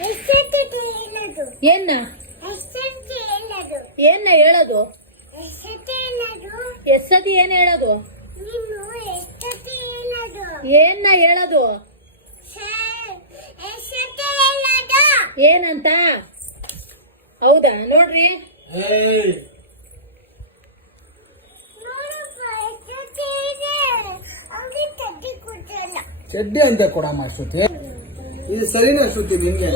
ಎಷ್ಟೊತ್ತಿಗೆ ಹೇಳೋದು ಏನ್ನ? ಎಷ್ಟೊತ್ತಿಗೆ ಹೇಳೋದು? ಏನ್ ಹೇಳೋದು? ಏನಂತ? ಹೌದಾ? ನೋಡ್ರಿ. ಚಡ್ಡಿ ಅಂತ ಕೊಡಮ್ಮ ಅಷ್ಟೊತ್ತಿ ಇದು ಸರಿನಾ ಶ್ರುತಿ ನಿನ್ಗೆ?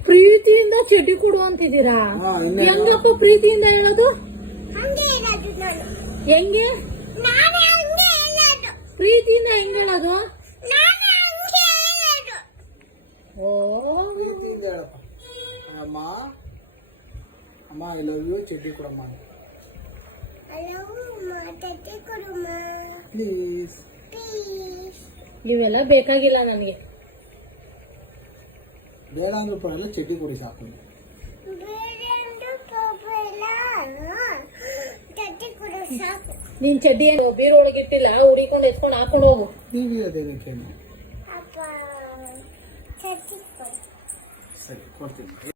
ಪ್ರೀತಿಯಿಂದ ಚಡ್ಡಿ ಕೊಡು ಅಂತಿದ್ದೀರಾ? ಹೆಂಗಪ್ಪ ಪ್ರೀತಿಯಿಂದ ಹೇಳೋದು? ಹಂಗೆ ಪ್ರೀತಿಯಿಂದ ಹೆಂಗ್ ಹೇಳೋದು? ನಾನೇ ಹಂಗೆ ಹೇಳೋದು. ಓ. ಪ್ರೀತಿಯಿಂದ ಹೇಳಪ್ಪ. ಅಮ್ಮ ಅಮ್ಮ ಐ ಲವ್ ಯು ಚಡ್ಡಿ ಕೊಡಮ್ಮ. ಪ್ಲೀಸ್ ಇವೆಲ್ಲ ಬೇಕಾಗಿಲ್ಲ ನನಗೆ. ಬೇಡ ಅಂದ್ರೆ ಪರಲ್ಲ ಚಡ್ಡಿ ಕೊಡಿ ಸಾಕು. ನಿನ್ ಚಡ್ಡಿ ಏನು ಬೀರು ಒಳಗಿಟ್ಟಿಲ್ಲ ಹುಡಿಕೊಂಡು ಎತ್ಕೊಂಡು ಹಾಕೊಂಡು ಹೋಗು. ನೀವು ಕೊಡು. ಸರಿ ಕೊಡ್ತೀನಿ.